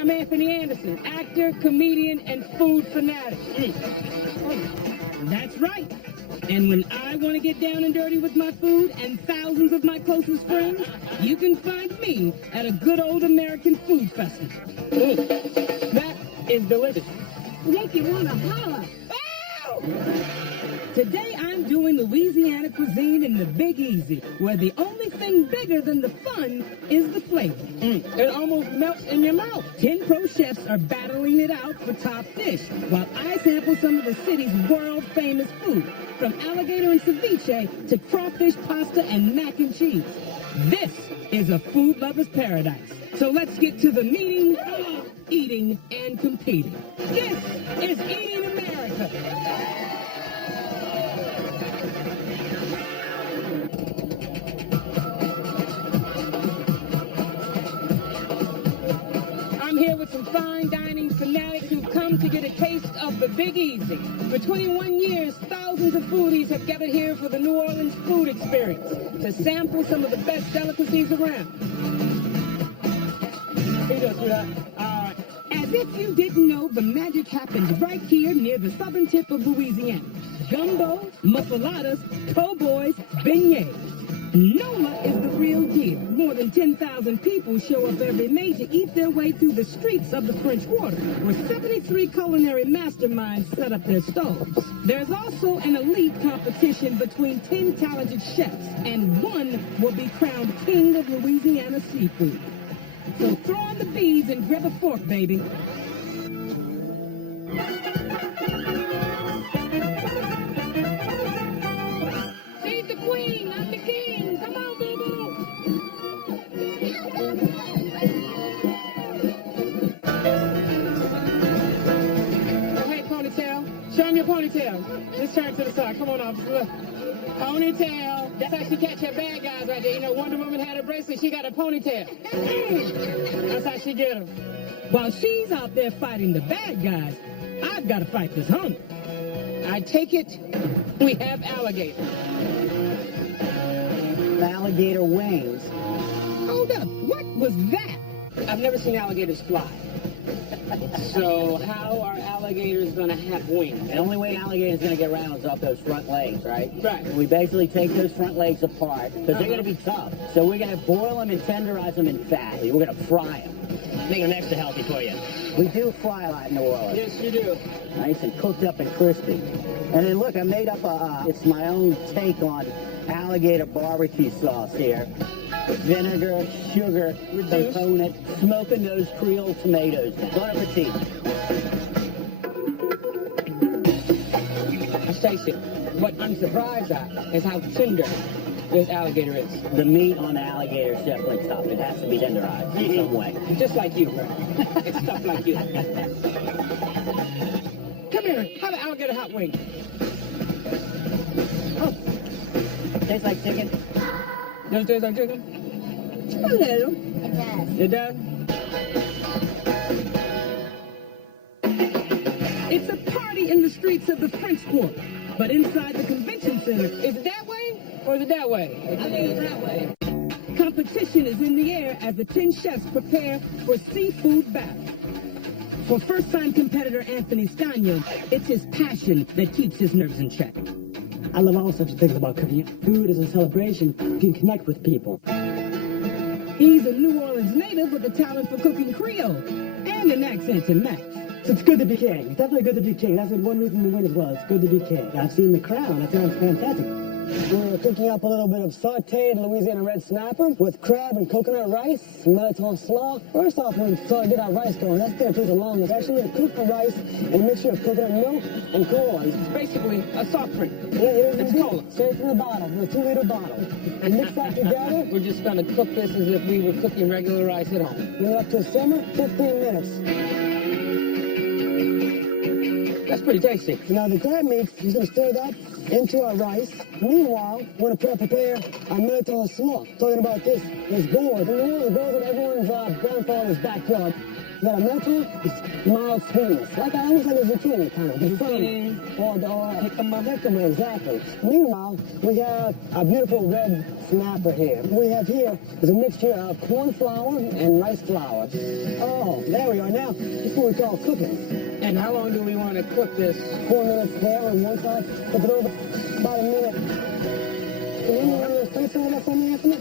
I'm Anthony Anderson, actor, comedian, and food fanatic. That's right. And when I want to get down and dirty with my food and thousands of my closest friends, you can find me at a good old American food festival. That is delicious. Make you want to holler. Ow! Today I'm doing Louisiana cuisine in the Big Easy, where the only thing bigger than the fun is the flavor. It almost melts in your mouth. 10 pro chefs are battling it out for top dish, while I sample some of the city's world-famous food, from alligator and ceviche to crawfish pasta and mac and cheese. This is a food lover's paradise. So let's get to the meeting, eating, and competing. This is Eating America. I'm here with some fine dining fanatics who've come to get a taste of the Big Easy. For 21 years, thousands of foodies have gathered here for the New Orleans food experience to sample some of the best delicacies around. As if you didn't know, the magic happens right here near the southern tip of Louisiana. Gumbo, muffaladas, po' boys, beignets. NOLA is the real deal. More than 10,000 people show up every May to eat their way through the streets of the French Quarter, where 73 culinary masterminds set up their stalls. There's also an elite competition between 10 talented chefs, and one will be crowned king of Louisiana seafood. So throw on the beads and grab a fork, baby. She's the queen, I'm the king. Come on, boo-boo. Hey, ponytail. Show him your ponytail. Just turn to the side. Come on, officer. Look. Ponytail. That's how she catch her bad guys right there. You know, Wonder Woman had a bracelet. She got a ponytail. That's how she get them. While she's out there fighting the bad guys, I've got to fight this hunger. I take it we have alligator. Alligator wings. Hold up. What was that? I've never seen alligators fly. So how are alligators going to have wings? The only way an alligator's going to get around is off those front legs, right? Right. We basically take those front legs apart because they're going to be tough. So we're going to boil them and tenderize them in fat. We're going to fry them. Make them extra healthy for you. We do fry a lot in New Orleans. Yes, you do. Nice and cooked up and crispy. And then look, I made up it's my own take on alligator barbecue sauce here. Vinegar, sugar, component, smoking those Creole tomatoes. Bon appetit. Let's taste it. What I'm surprised at is how tender this alligator is. The meat on the alligator is definitely tough. It has to be tenderized in some way. Just like you, bro. It's stuff like you. Come here. Have an alligator hot wing. Oh. Tastes like chicken. Does it taste like chicken? A little. It does. It does? It's a party in the streets of the French Quarter, but inside the convention center. Is it that way or is it that way? I think it's that way. Competition is in the air as the 10 chefs prepare for seafood battle. For first-time competitor Anthony Stagno, it's his passion that keeps his nerves in check. I love all sorts of things about cooking. Food is a celebration. You can connect with people. He's a New Orleans native with a talent for cooking Creole and an accent to match. So it's good to be king. It's definitely good to be king. That's one reason to win as well. It's good to be king. I've seen The Crown. That sounds fantastic. We're cooking up a little bit of sauteed Louisiana red snapper with crab and coconut rice, melon slaw. First off, when we get our rice going, that's going to take the longest. Actually, we're going to cook the rice in a mixture of coconut milk and cola. It's basically a soft drink. Yeah, it is It's indeed. cola. Straight from the bottle, from a 2-liter bottle. And mix that together. We're just going to cook this as if we were cooking regular rice at home. Bring it up to a simmer, 15 minutes. That's pretty tasty. Now the crab meat, he's going to stir that into our rice. Meanwhile, we're going to prepare our military slaw. Talking about this gourd. And the gourd in everyone's grandfather's backyard. You got a mental, it's mild sweetness. Like almost like a zucchini kind of. Zucchini. Or Jicama. jicama, exactly. Meanwhile, we have a beautiful red snapper here. What we have here is a mixture of corn flour and rice flour. Oh, there we are. Now, this is what we call cooking. And how long do we want to cook this? 4 minutes there on one side, flip it over about a minute. Can you one of those plates over there for me, Anthony?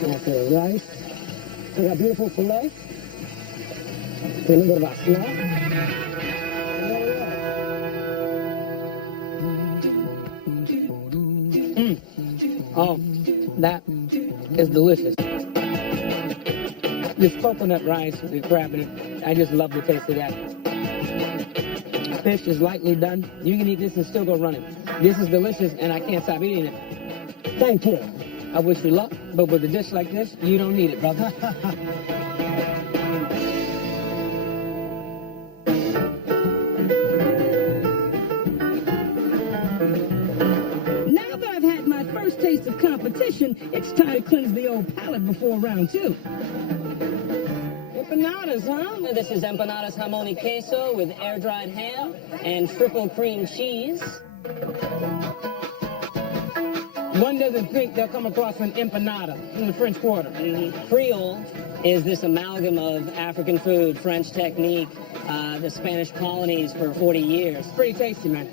That's the rice. We got beautiful filet. A little bit of our snap. And there we are. Oh, that is delicious. This coconut rice with crab in it, I just love the taste of that. Fish is lightly done. You can eat this and still go running. This is delicious, and I can't stop eating it. Thank you. I wish you luck, but with a dish like this, you don't need it, brother. Now that I've had my first taste of competition, it's time to cleanse the old palate before round 2. Empanadas, huh? This is empanadas jamón y queso with air-dried ham and triple cream cheese. One doesn't think they'll come across an empanada in the French Quarter. Creole is this amalgam of African food, French technique, the Spanish colonies for 40 years. Pretty tasty, man.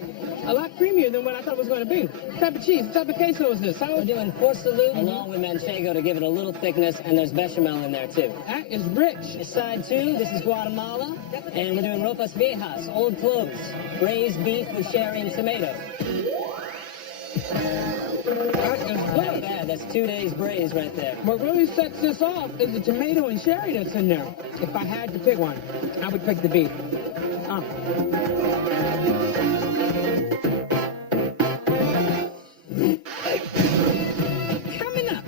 A lot creamier than what I thought it was going to be. What type of cheese? What type of queso is this? We're doing porcelute along with manchego to give it a little thickness, and there's bechamel in there too. That is rich. This side too, this is Guatemala, and we're doing ropas viejas, old cloves, braised beef with sherry and tomato. That is Not good. bad, that's 2 days braised right there. What really sets this off is the tomato and sherry that's in there. If I had to pick one, I would pick the beef. Coming up,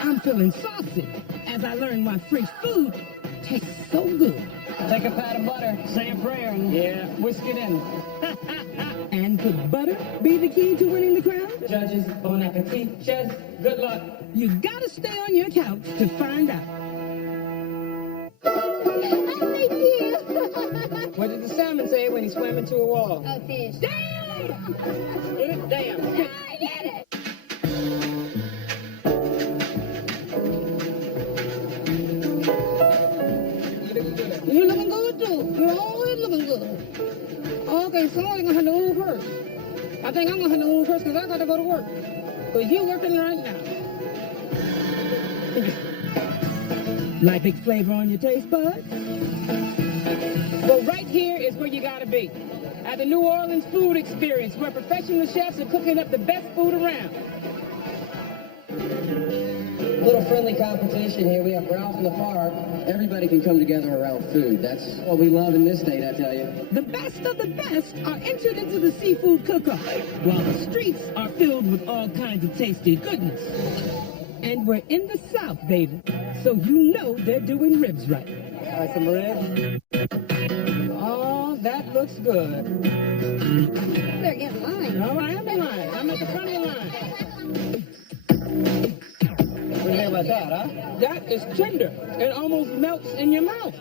I'm feeling saucy as I learn why French food tastes so good. Take a pat of butter, say a prayer, and Yeah. whisk it in. And could butter be the key to winning the crown? Judges, bon appetit. Chefs, good luck. You gotta stay on your couch to find out. What did the salmon say when he swam into a wall? A fish. Damn! Get it? Damn. I get it. You're looking good too. You're always looking good. Okay, somebody's gonna have to move first. I think I'm gonna have to move first because I gotta go to work. Because you're working right now. Like big flavor on your taste buds? Well, right here is where you gotta be. At the New Orleans Food Experience, where professional chefs are cooking up the best food around. Little friendly competition here. We have Ralph in the park. Everybody can come together around food. That's what we love in this state, I tell you. The best of the best are entered into the seafood cook-off, while the streets are filled with all kinds of tasty goodness. And we're in the South, baby, so you know they're doing ribs right. Like some ribs. Oh, that looks good. Better get in line. All right, I'm in line. I'm at the front of the line. What do you think about that, huh? That is tender. It almost melts in your mouth.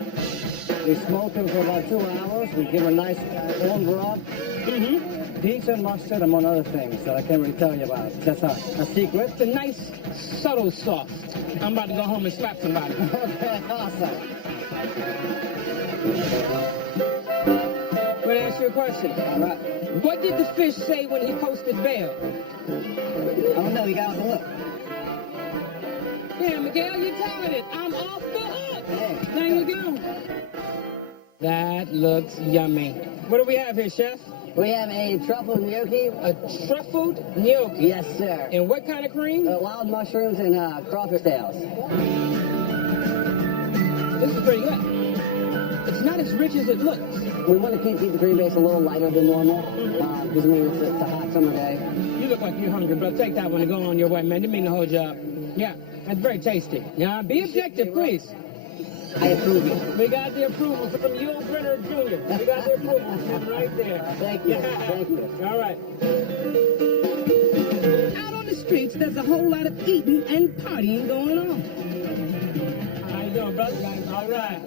We smoke them for about 2 hours. We give them a nice warm broth. Mm-hmm. Decent mustard, among other things that I can't really tell you about. That's a secret. It's a nice, subtle sauce. I'm about to go home and slap somebody. Okay, awesome. Let me ask you a question. All right. What did the fish say when he posted bail? I don't know. You got off the hook. Yeah, Miguel, you're talented. I'm off the hook. Hey. There you go. That looks yummy. What do we have here, Chef? We have a truffle gnocchi. A truffled gnocchi. Yes, sir. And what kind of cream? Wild mushrooms and crawfish tails. This is pretty good. It's not as rich as it looks. We want to keep the green base a little lighter than normal because it's a hot summer day. You look like you're hungry, but take that one and go on your way, man. Didn't mean to hold you up. Yeah, that's very tasty. Yeah, be objective, please. I approve it. We got the approval from Yul Brenner Jr. We got the approval from right there. Thank you. Thank you. All right. Out on the streets, there's a whole lot of eating and partying going on. How you doing, brother? All right.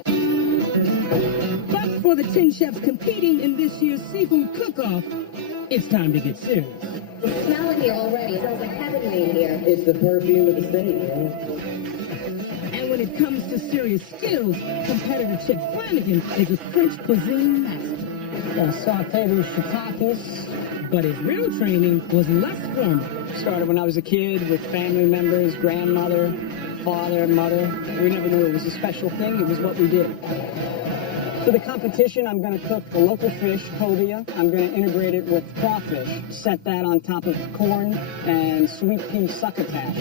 But for the 10 chefs competing in this year's seafood cook-off, it's time to get serious. Smell it here already. It smells like heavenly in here. It's the perfume of the state, man. And when it comes to serious skills, competitor Chick Flanagan is a French cuisine master. Gotta saute these shiitakes. But his real training was less formal. Started when I was a kid with family members, grandmother, father, mother. We never knew it was a special thing. It was what we did. For the competition, I'm going to cook a local fish, cobia. I'm going to integrate it with crawfish. Set that on top of corn and sweet pea succotash.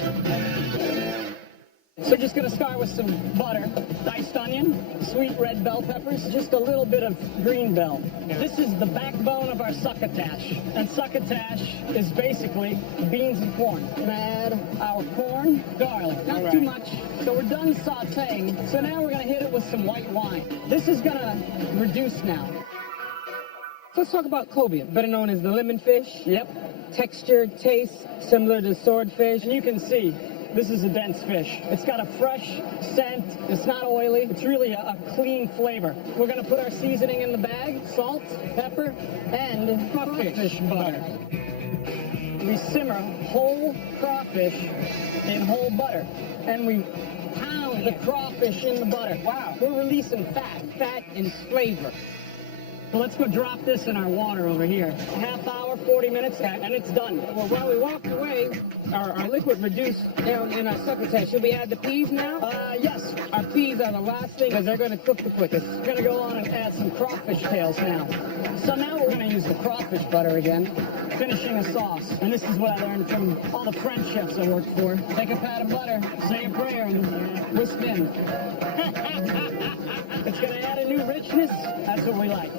So just going to start with some butter, diced onion, sweet red bell peppers, just a little bit of green bell. This is the backbone of our succotash. And succotash is basically beans and corn. We're going to add our corn, garlic, not too much. So we're done sauteing. So now we're going to hit it with some white wine. This is going to reduce now. Let's talk about cobia, better known as the lemon fish. Yep. Texture, taste, similar to swordfish. And you can see, this is a dense fish. It's got a fresh scent. It's not oily. It's really a clean flavor. We're going to put our seasoning in the bag, salt, pepper, and crawfish butter. We simmer whole crawfish in whole butter, and we pound the crawfish in the butter. Wow. We're releasing fat and flavor. So let's go drop this in our water over here. A half hour, 40 minutes, and it's done. Well, while we walked away, our liquid reduced down in our succotash. Should we add the peas now? Yes. Our peas are the last thing because they're going to cook the quickest. We're going to go on and add some crawfish tails now. So now we're going to use the crawfish butter again, finishing a sauce. And this is what I learned from all the French chefs I worked for. Take a pat of butter, say a prayer, and whisk in. It's going to add a new richness. That's what we like.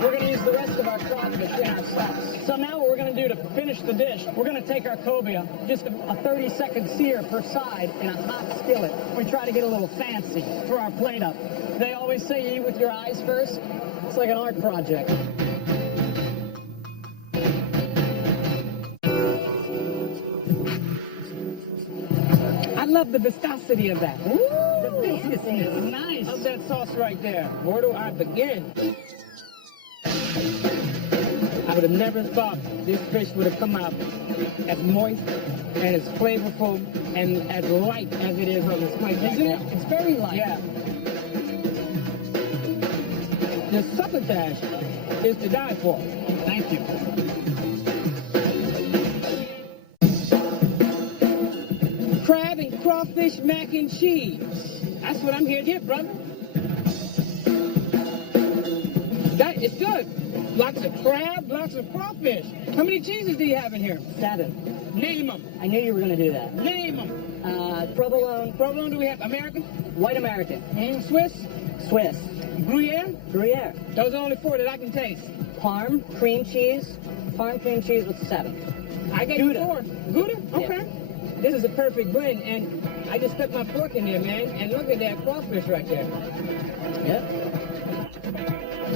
We're going to use the rest of our crawfish in our sauce. So now what we're going to do to finish the dish, we're going to take our cobia, just a 30-second sear per side in a hot skillet. We try to get a little fancy for our plate up. They always say you eat with your eyes first. It's like an art project. I love the viscosity of that. Ooh, The viscousness nice. of that sauce right there. Where do I begin? I would have never thought this fish would have come out as moist and as flavorful and as light as it is on this plate. Isn't it? It's very light. Yeah. The succotash is to die for. Thank you. Crab and crawfish mac and cheese. That's what I'm here to get, brother. That is good. Lots of crab, lots of crawfish. How many cheeses do you have in here? 7. Name them. I knew you were going to do that. Name them. Provolone, Provolone, do we have American? white American, Swiss? Swiss, Gruyere? Gruyere, Those are the only 4 that I can taste. Parm, cream cheese with 7. I got you Gouda. 4. Gouda? Yeah. Okay. This is a perfect blend, and I just stuck my fork in there, man, and look at that crawfish right there. Yep.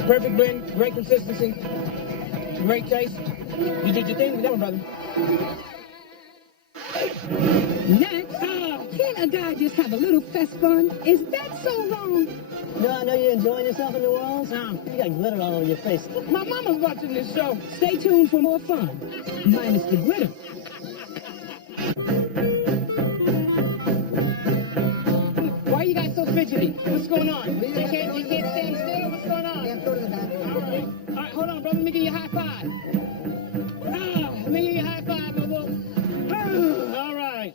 Perfect blend, great consistency, great taste. You did your thing with that one, brother. Next, can't a guy just have a little fest fun? Is that so wrong? No, I know you're enjoying yourself in New Orleans. No. You got glitter all over your face. My mama's watching this show. Stay tuned for more fun, minus the glitter. Why you guys so fidgety? What's going on? You can't stand still? What's going on? Yeah, go to the bathroom. All right, hold on, brother. Let me give you a high five. Let me give you a high five, Bobo. All right.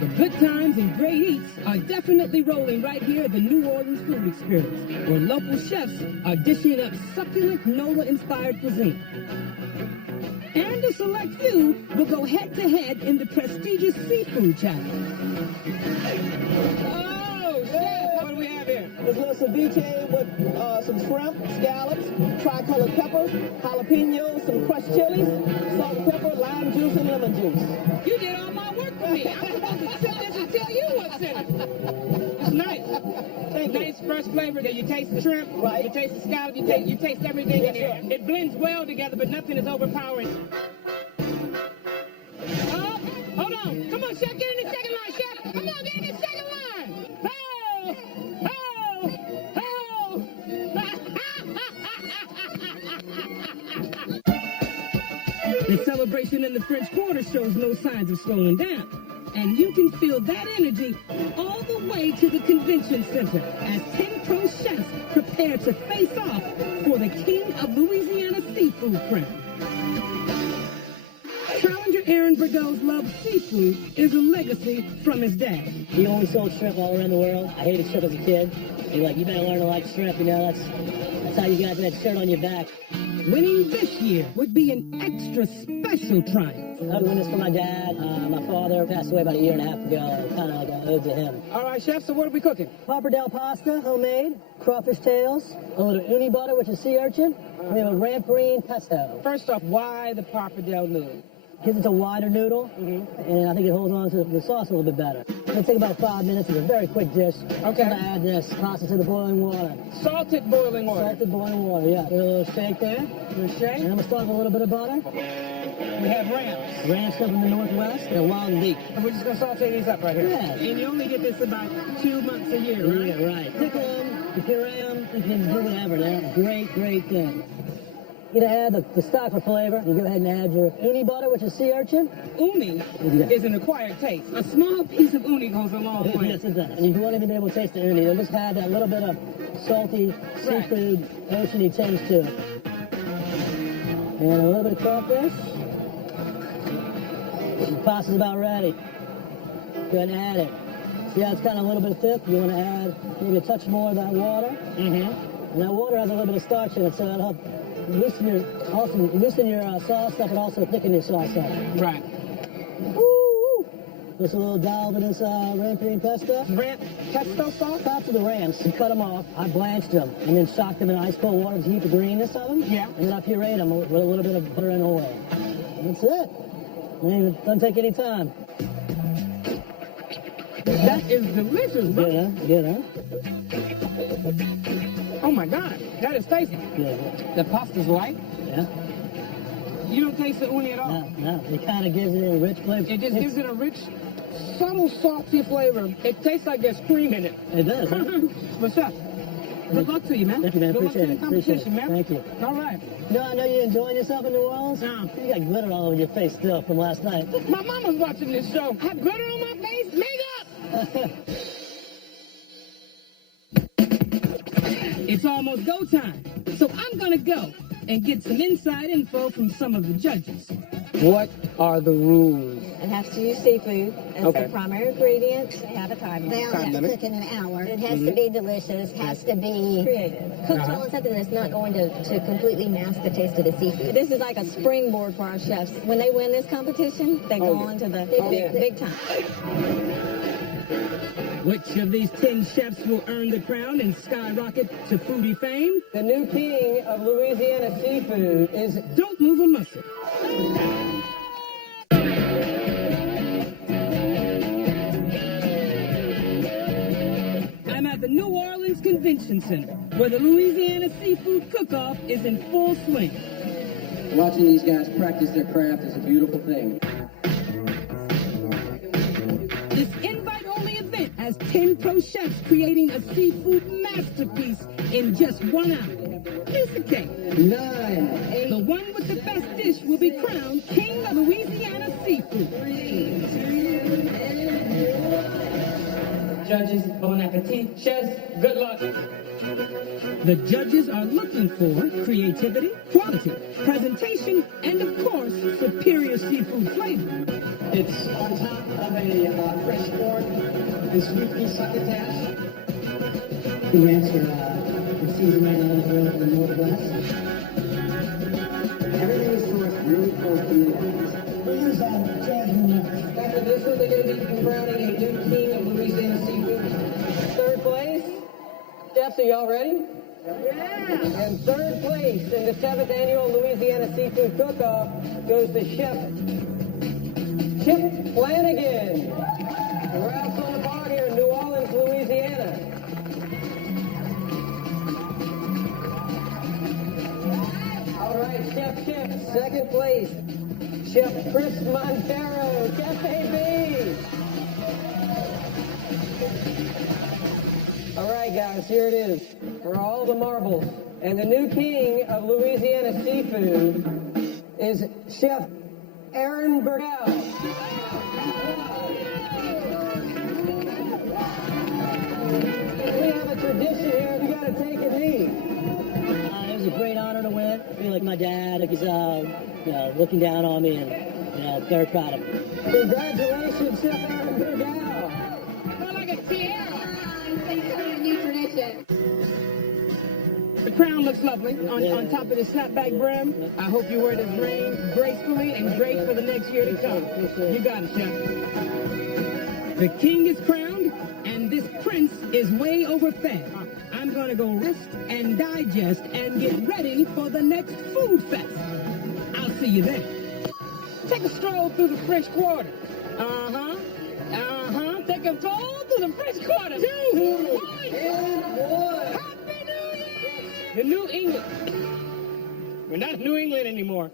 The good times and great eats are definitely rolling right here at the New Orleans Food Experience, where local chefs are dishing up succulent NOLA-inspired cuisine. And a select few will go head-to-head in the prestigious seafood challenge. Oh, chef, what do we have here? There's a little ceviche with some shrimp, scallops, tri-colored peppers, jalapenos, some crushed chilies, salt and pepper, lime juice, and lemon juice. You did all my work for me. I'm supposed to sit this and tell you what's in it. It's nice. Nice fresh flavor that you taste the shrimp, Right. you taste the scallop, you taste everything in there. It blends well together, but nothing is overpowering. Oh, hold on. Come on, chef, get in the second line, chef. Come on, get in the second line. Oh, oh. The celebration in the French Quarter shows no signs of slowing down. And you can feel that energy all the way to the convention center as 10 pro chefs prepare to face off for the King of Louisiana Seafood crown. Challenger Aaron Burgos' love of seafood is a legacy from his dad. He only sold shrimp all around the world. I hated shrimp as a kid. He's like, you better learn to like shrimp, you know, that's how you got that shirt on your back. Winning this year would be an extra special triumph. I'd win this for my dad. My father passed away about a year and a half ago. Kind of like an ode to him. All right, chef, so what are we cooking? Pappardelle pasta, homemade, crawfish tails, a little uni butter, which is sea urchin. We have a ramp green pesto. First off, why the pappardelle noodle? Gives it a wider noodle, and I think it holds on to the sauce a little bit better. It'll take about 5 minutes. It's a very quick dish. Okay. I'm gonna add this pasta to the boiling water. Salted boiling water. Salted boiling water, yeah. Give it a little shake there. Good shake. And I'm gonna start with a little bit of butter. We have rams. Rams come from the Northwest. They're wild and leek. And we're just going to saute these up right here. Yeah. And you only get this about 2 months a year, right? Yeah, right. Pickle them, you puree them, you can do whatever. They're a great, great thing. You're gonna add the stock for flavor. You go ahead and add your uni butter, which is sea urchin. Uni is an acquired taste. A small piece of uni goes a long way. Yes, it does. And if you want to be able to taste the uni, you'll just have that little bit of salty seafood, oceany tinge to it. And a little bit of crawfish. The pasta's about ready. Go ahead and add it. See how it's kind of a little bit thick? You want to add maybe a touch more of that water. And that water has a little bit of starch in it, so that'll help loosen your sauce up and also thicken your sauce up. Right. Woo! Just a little dollop of this ramp green pesto. Ramp pesto sauce? Tops of the rams, you cut them off. I blanched them and then shocked them in ice cold water to heat the greenness of them. Yeah. And then I pureed them with a little bit of butter and oil. That's it. And it doesn't take any time. That is delicious, bro. Good, huh? Oh my God, that is tasty. Yeah. The pasta's light. Yeah. You don't taste the uni at all. No. It kind of gives it a rich flavor. It just gives it a rich, subtle, salty flavor. It tastes like there's cream in it. It does, huh? What's up? Good luck to you, man. Thank you, man. Good luck to Appreciate the it. Appreciate competition, it. man. Thank you. All right. No, I know you're enjoying yourself in New Orleans. No. You got glitter all over your face still from last night. My mama's watching this show. I have glitter on my face. Makeup. It's almost go time. So I'm going to go and get some inside info from some of the judges. What are the rules? It has to use seafood as Okay. the primary ingredient. Have a time They limit. all have to limit. cook in an hour. It has to be delicious, has to be Creative. cooked well in something that's not going to completely mask the taste of the seafood. This is like a springboard for our chefs. When they win this competition, they go on to the big time. Which of these 10 chefs will earn the crown and skyrocket to foodie fame? The new king of Louisiana seafood is Don't move a muscle. I'm at the New Orleans Convention Center, where the Louisiana Seafood Cook-Off is in full swing. watching these guys practice their craft is a beautiful thing. This invite-only event has 10 pro chefs creating a seafood masterpiece in just 1 hour. Piece of cake. 9, 8, The one with the best dish will be crowned King of Louisiana Seafood. judges, bon appetit, chefs, good luck. The judges are looking for creativity, quality, presentation, and of course, superior seafood flavor. It's on top of a fresh corn and sweet pea succotash. The rants are season right now in the Northwest. Everything is sourced really close to New Orleans. After this one, they're going to be crowning a new king of Louisiana seafood. Third place. Chefs, are y'all ready? Yeah. And third place in the 7th annual Louisiana Seafood Cook-Off goes to Chef Chip Flanagan. We're out on the bar here in New Orleans, Louisiana. All right, Chef Chip, second place. Chef Chris Montero, Cafe B. All right, guys, here it is for all the marbles. And the new king of Louisiana seafood is Chef Aaron Burdell. We have a tradition here. You got to take a knee. It was a great honor to win. I feel like my dad is looking down on me, and very proud of him. Congratulations, Chef Aaron Burdell. More like a tiara. Thanks for a new tradition. The crown looks lovely on top of the snapback brim. I hope you wear this ring gracefully and great for the next year to come. You got it, Chef. The king is crowned, and this prince is way overfed. I'm going to go rest and digest and get ready for the next food fest. I'll see you then. Take a stroll through the French Quarter. Take a stroll through the French Quarter. 2, 1. Happy New Year! The New England. We're not New England anymore.